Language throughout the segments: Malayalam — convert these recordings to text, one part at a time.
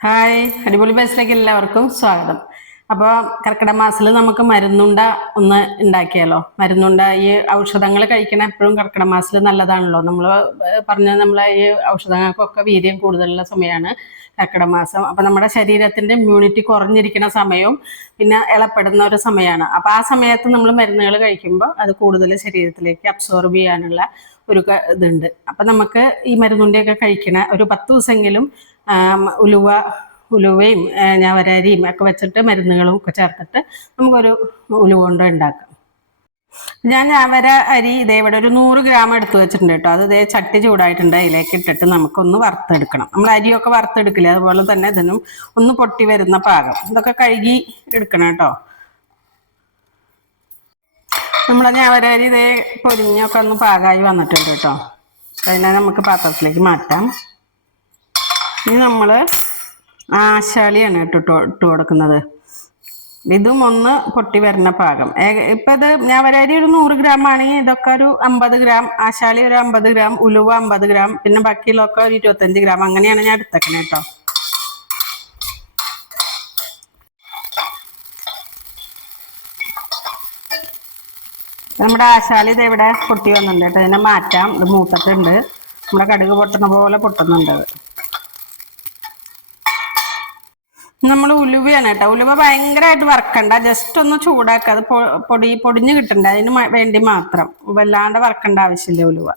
ഹായ് അടിപൊളി ബസ്സിലേക്ക് എല്ലാവർക്കും സ്വാഗതം. അപ്പോൾ കർക്കിടക മാസത്തിൽ നമുക്ക് മരുന്നുണ്ട ഒന്ന് ഉണ്ടാക്കിയാലോ? മരുന്നുണ്ട ഈ ഔഷധങ്ങൾ കഴിക്കണ എപ്പോഴും കർക്കിടക മാസത്തിൽ നല്ലതാണല്ലോ. നമ്മൾ പറഞ്ഞ നമ്മളെ ഈ ഔഷധങ്ങൾക്കൊക്കെ വീര്യം കൂടുതലുള്ള സമയമാണ് കർക്കിടക മാസം. അപ്പം നമ്മുടെ ശരീരത്തിന്റെ ഇമ്മ്യൂണിറ്റി കുറഞ്ഞിരിക്കുന്ന സമയവും പിന്നെ ഇളപ്പെടുന്ന ഒരു സമയമാണ് അപ്പോൾ ആ സമയത്ത് നമ്മൾ മരുന്നുകൾ കഴിക്കുമ്പോൾ അത് കൂടുതൽ ശരീരത്തിലേക്ക് അബ്സോർബ് ചെയ്യാനുള്ള ഒരു ഇതുണ്ട്. അപ്പം നമുക്ക് ഈ മരുന്നുണ്ടിയൊക്കെ കഴിക്കണ ഒരു പത്ത് ദിവസമെങ്കിലും ഉലുവ ഉലുവയും ഞവരരിയും ഒക്കെ വെച്ചിട്ട് മരുന്നുകളും ഒക്കെ ചേർത്തിട്ട് നമുക്കൊരു ഉലുവ കൊണ്ട് ഉണ്ടാക്കാം. ഞാൻ ഞാവര അരി ഇതേ ഇവിടെ ഒരു നൂറ് ഗ്രാം എടുത്ത് വെച്ചിട്ടുണ്ട് കേട്ടോ. അത് ഇതേ ചട്ടി ചൂടായിട്ടുണ്ട്. അതിലേക്ക് ഇട്ടിട്ട് നമുക്കൊന്ന് വറുത്തെടുക്കണം. നമ്മൾ അരിയൊക്കെ വറുത്തെടുക്കില്ലേ? അതുപോലെ തന്നെ ഇതിനും ഒന്ന് പൊട്ടി വരുന്ന പാകം. ഇതൊക്കെ കഴുകി എടുക്കണം കേട്ടോ. നമ്മളെ ഞാവര അരി ഇതേ പൊരിഞ്ഞൊക്കെ ഒന്ന് പാകമായി വന്നിട്ടുണ്ട് കേട്ടോ. അതിനെ നമുക്ക് പാത്രത്തിലേക്ക് മാറ്റാം. ഇനി നമ്മൾ ആശാളിയാണ് കേട്ടോ ഇട്ട് കൊടുക്കുന്നത്. ഇതും ഒന്ന് പൊട്ടി വരുന്ന പാകം. ഇപ്പം ഇത് ഞാൻ വരാരി ഒരു നൂറ് ഗ്രാം ആണെങ്കിൽ ഇതൊക്കെ ഒരു അമ്പത് ഗ്രാം ആശാളി ഒരു അമ്പത് ഗ്രാം ഉലുവ അമ്പത് ഗ്രാം പിന്നെ ബാക്കിയുള്ളതൊക്കെ ഒരു ഇരുപത്തഞ്ച് ഗ്രാം. അങ്ങനെയാണ് ഞാൻ എടുത്തേക്കണേ കേട്ടോ. നമ്മുടെ ആശാലി ഇത് ഇവിടെ പൊട്ടി വന്നിട്ടുണ്ട് കേട്ടോ. ഇതിനെ മാറ്റാം. ഇത് മൂത്തത്തുണ്ട് നമ്മുടെ കടുക് പൊട്ടുന്ന പോലെ പൊട്ടുന്നുണ്ട്. നമ്മൾ ഉലുവയാണ് കേട്ടോ. ഉലുവ ഭയങ്കരമായിട്ട് വറക്കണ്ട. ജസ്റ്റ് ഒന്ന് ചൂടാക്കുക അത് പൊടി പൊടിഞ്ഞ് കിട്ടണ്ട. അതിന് വേണ്ടി മാത്രം. വല്ലാണ്ട് വറക്കേണ്ട ആവശ്യമില്ല ഉലുവ.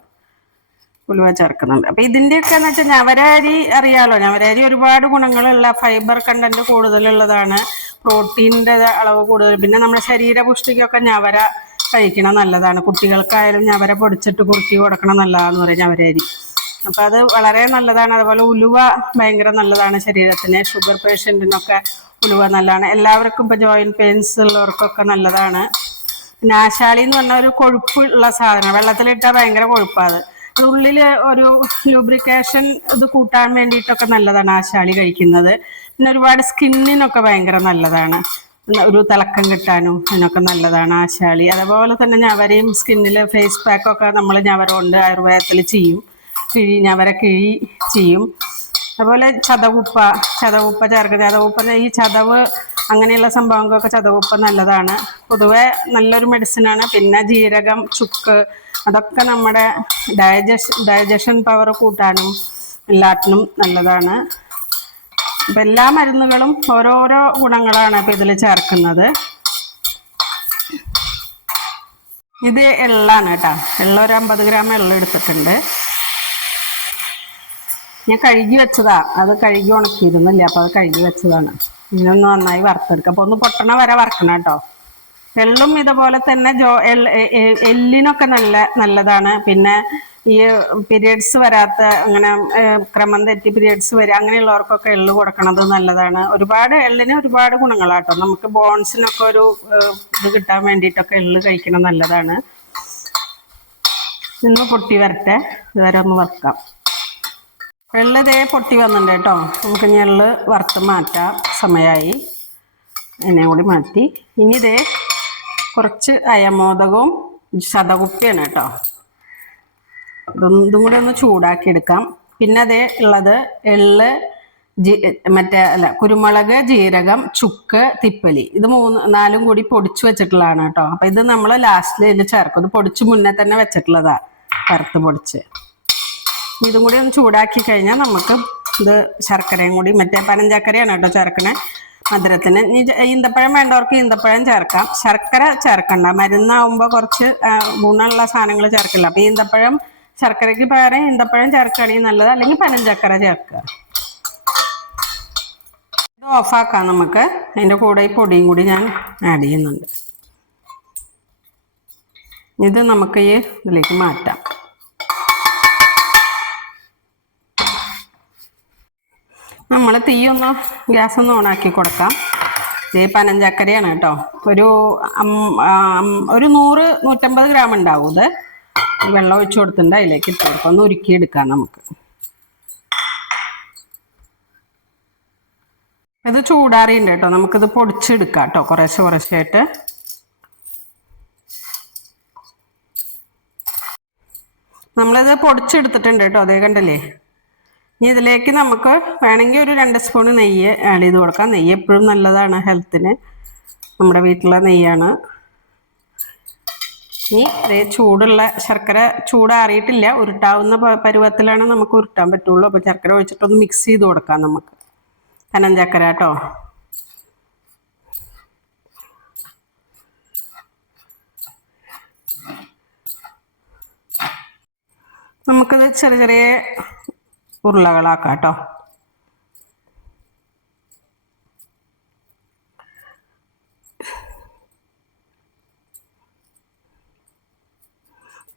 ഉലുവ ചേർക്കുന്നുണ്ട്. അപ്പൊ ഇതിന്റെയൊക്കെ എന്ന് വെച്ചാൽ ഞവരരി അറിയാലോ? ഞവരരി ഒരുപാട് ഗുണങ്ങളുള്ള ഫൈബർ കണ്ടന്റ് കൂടുതലുള്ളതാണ്. പ്രോട്ടീനിന്റെ അളവ് കൂടുതൽ. പിന്നെ നമ്മുടെ ശരീരപുഷ്ടിക്കൊക്കെ ഞവര കഴിക്കണം നല്ലതാണ്. കുട്ടികൾക്കായാലും ഞവര പൊടിച്ചിട്ട് കുറുക്കി കൊടുക്കണം നല്ലതാന്ന് പറയും ഞവരരി. അപ്പൊ അത് വളരെ നല്ലതാണ്. അതുപോലെ ഉലുവ ഭയങ്കര നല്ലതാണ് ശരീരത്തിന്. ഷുഗർ പേഷ്യന്റിനൊക്കെ ഉലുവ നല്ലതാണ്. എല്ലാവർക്കും ഇപ്പൊ ജോയിന്റ് പെയിൻസ് ഉള്ളവർക്കൊക്കെ നല്ലതാണ്. പിന്നെ ആശാളി എന്ന് പറഞ്ഞ ഒരു കൊഴുപ്പ് ഉള്ള സാധനം വെള്ളത്തിലിട്ടാൽ ഭയങ്കര കൊഴുപ്പാണ് അത്. ഒരു ലൂബ്രിക്കേഷൻ ഇത് കൂട്ടാൻ വേണ്ടിയിട്ടൊക്കെ നല്ലതാണ് ആശാളി കഴിക്കുന്നത്. പിന്നെ ഒരുപാട് സ്കിന്നിനൊക്കെ ഭയങ്കര നല്ലതാണ്. ഒരു തിളക്കം കിട്ടാനും ഇതിനൊക്കെ നല്ലതാണ് ആശാളി. അതുപോലെ തന്നെ ഞവരയും സ്കിന്നിൽ ഫേസ് പാക്കൊക്കെ നമ്മൾ ഞവര ആയുർവേദത്തിൽ ചെയ്യും. കിഴി ഞവര കിഴി ചെയ്യും. അതുപോലെ ചതവുപ്പ ചതവുപ്പ ചേർക്കുക ചതവുപ്പ ഈ ചതവ് അങ്ങനെയുള്ള സംഭവങ്ങൾക്കൊക്കെ ചതവുപ്പ നല്ലതാണ്. പൊതുവെ നല്ലൊരു മെഡിസിനാണ് പിന്നെ ജീരകം ചുക്ക് അതൊക്കെ നമ്മുടെ ഡയജഷൻ ഡയജഷൻ പവർ കൂട്ടാനും എല്ലാത്തിനും നല്ലതാണ്. അപ്പം എല്ലാ മരുന്നുകളും ഓരോരോ ഗുണങ്ങളാണ് ഇപ്പം ഇതിൽ ചേർക്കുന്നത്. ഇത് എള്ളാണ് കേട്ടോ. എള്ള ഒരു അമ്പത് ഗ്രാം എള്ള എടുത്തിട്ടുണ്ട്. ഞാൻ കഴുകി വെച്ചതാ. അത് കഴുകി ഉണക്കിയിരുന്നില്ല അപ്പൊ അത് കഴുകി വെച്ചതാണ്. ഇതിനൊന്ന് നന്നായി വറുത്തെടുക്കുക അപ്പൊ ഒന്ന് പൊട്ടണ വരെ വറക്കണം കേട്ടോ. എള്ളും ഇതുപോലെ തന്നെ ജോ എല്ലിനൊക്കെ നല്ല നല്ലതാണ്. പിന്നെ ഈ പീരിയഡ്സ് വരാത്ത അങ്ങനെ ക്രമം തെറ്റി പീരിയഡ്സ് വരിക അങ്ങനെയുള്ളവർക്കൊക്കെ എള്ള് കൊടുക്കണത് നല്ലതാണ്. ഒരുപാട് എള്ളിന് ഒരുപാട് ഗുണങ്ങളാട്ടോ നമുക്ക് ബോൺസിനൊക്കെ ഒരു ഇത് കിട്ടാൻ വേണ്ടിയിട്ടൊക്കെ എള്ള് കഴിക്കണം നല്ലതാണ്. നിന്ന് പൊട്ടി വരട്ടെ. ഇതുവരെ ഒന്ന് വറുക്കാം. വെള്ള ഇതേ പൊട്ടി വന്നിട്ടുണ്ട് കേട്ടോ. നമുക്ക് ഞെള്ള് വറുത്ത് മാറ്റാം സമയമായി. എന്നെ കൂടി മാറ്റി. ഇനി ഇതേ കുറച്ച് അയമോദകവും ശതകുപ്പിയാണ് കേട്ടോ. ഇതൊന്നും ഇതും കൂടി ഒന്ന് ചൂടാക്കി എടുക്കാം. പിന്നെ അതേ ഉള്ളത് എള്ള് ജി മറ്റേ അല്ല കുരുമുളക് ജീരകം ചുക്ക് തിപ്പലി. ഇത് മൂന്ന് നാലും കൂടി പൊടിച്ചു വെച്ചിട്ടുള്ളതാണ് കേട്ടോ. അപ്പൊ ഇത് നമ്മൾ ലാസ്റ്റിൽ ഇതിൽ ചേർക്കും. ഇത് പൊടിച്ച് മുന്നേ തന്നെ വെച്ചിട്ടുള്ളതാ വറുത്ത് പൊടിച്ച്. ഇതും കൂടി ഒന്ന് ചൂടാക്കി കഴിഞ്ഞാൽ നമുക്ക് ഇത് ശർക്കരയും കൂടി മറ്റേ പനഞ്ചക്കരയാണ് കേട്ടോ ചേർക്കണേ മധുരത്തിന്. ഈന്തപ്പഴം വേണ്ടവർക്ക് ഈന്തപ്പഴം ചേർക്കാം. ശർക്കര ചേർക്കണ്ട മരുന്നാവുമ്പോൾ കുറച്ച് ഗുണമുള്ള സാധനങ്ങൾ ചേർക്കില്ല. അപ്പോൾ ഈന്തപ്പഴം ശർക്കരയ്ക്ക് പകരം ഈന്തപ്പഴം ചേർക്കുകയാണെങ്കിൽ നല്ലത്. അല്ലെങ്കിൽ പനഞ്ചക്കര ചേർക്കുക. ഇത് ഓഫാക്കാം നമുക്ക്. അതിന്റെ കൂടെ ഈ പൊടിയും കൂടി ഞാൻ ആഡ് ചെയ്യുന്നുണ്ട്. ഇത് നമുക്ക് ഈ ഇതിലേക്ക് മാറ്റാം. നമ്മൾ തീയൊന്ന് ഗ്യാസ് ഒന്ന് ഓണാക്കി കൊടുക്കാം. ഈ പനഞ്ചക്കരയാണ് കേട്ടോ. ഒരു ഒരു നൂറ് നൂറ്റമ്പത് ഗ്രാം ഉണ്ടാവും ഇത്. വെള്ളം ഒഴിച്ചു കൊടുത്തിട്ടുണ്ട് അതിലേക്ക് ഇട്ട് കൊടുക്കാം. ഒന്ന് ഉരുക്കി എടുക്കാം നമുക്ക്. ഇത് ചൂടാറിയുണ്ട് കേട്ടോ. നമുക്കിത് പൊടിച്ചെടുക്കാം കേട്ടോ. കുറേശ്ശെ കുറേശ്ശായിട്ട് നമ്മളിത് പൊടിച്ചെടുത്തിട്ടുണ്ട് കേട്ടോ. അതേ കണ്ടല്ലേ? ഇനി ഇതിലേക്ക് നമുക്ക് വേണമെങ്കിൽ ഒരു രണ്ട് സ്പൂൺ നെയ്യ് ആഡ് ചെയ്ത് കൊടുക്കാം. നെയ്യ് എപ്പോഴും നല്ലതാണ് ഹെൽത്തിന് നമ്മുടെ വീട്ടിലെ നെയ്യാണ്. ഇനി ദേ ചൂടുള്ള ശർക്കര ചൂടാറിയിട്ടില്ല. ഉരുട്ടാവുന്ന പരുവത്തിലാണ് നമുക്ക് ഉരുട്ടാൻ പറ്റുള്ളൂ. അപ്പോൾ ശർക്കര ഒഴിച്ചിട്ടൊന്ന് മിക്സ് ചെയ്ത് കൊടുക്കാം നമുക്ക്. കനം കേട്ടോ. നമുക്കത് ചെറിയ ചെറിയ ഉരുളകളാക്കാം കേട്ടോ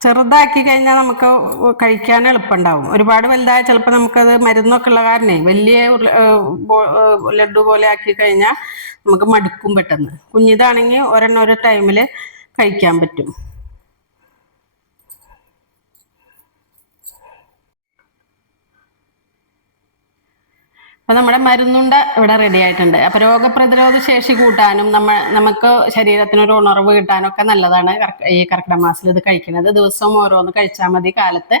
ചെറുതാക്കി കഴിഞ്ഞാൽ നമുക്ക് കഴിക്കാൻ എളുപ്പമുണ്ടാവും. ഒരുപാട് വലുതായ ചിലപ്പോൾ നമുക്കത് മരുന്നൊക്കെ ഉള്ള കാരണേ വലിയ ലഡു പോലെ ആക്കി കഴിഞ്ഞാൽ നമുക്ക് മടുക്കും പെട്ടെന്ന്. കുഞ്ഞിതാണെങ്കിൽ ഒരെണ്ണം ഒരു ടൈമിൽ കഴിക്കാൻ പറ്റും. അപ്പോൾ നമ്മുടെ മരുന്നുണ്ട ഇവിടെ റെഡി ആയിട്ടുണ്ട്. അപ്പോൾ രോഗപ്രതിരോധ ശേഷി കൂട്ടാനും നമ്മ നമുക്ക് ശരീരത്തിന് ഒരു ഉണർവ് കിട്ടാനും ഒക്കെ നല്ലതാണ് ഈ കർക്കിടക മാസത്തിൽ ഇത് കഴിക്കുന്നത്. ദിവസവും ഓരോന്ന് കഴിച്ചാൽ മതി കാലത്ത്.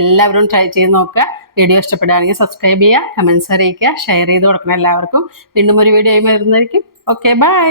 എല്ലാവരും ട്രൈ ചെയ്ത് നോക്കുക. വീഡിയോ ഇഷ്ടപ്പെടുകയാണെങ്കിൽ സബ്സ്ക്രൈബ് ചെയ്യുക കമൻസ് അറിയിക്കുക ഷെയർ ചെയ്ത് കൊടുക്കണം എല്ലാവർക്കും. വീണ്ടും ഒരു വീഡിയോ വരുന്നതായിരിക്കും. Okay bye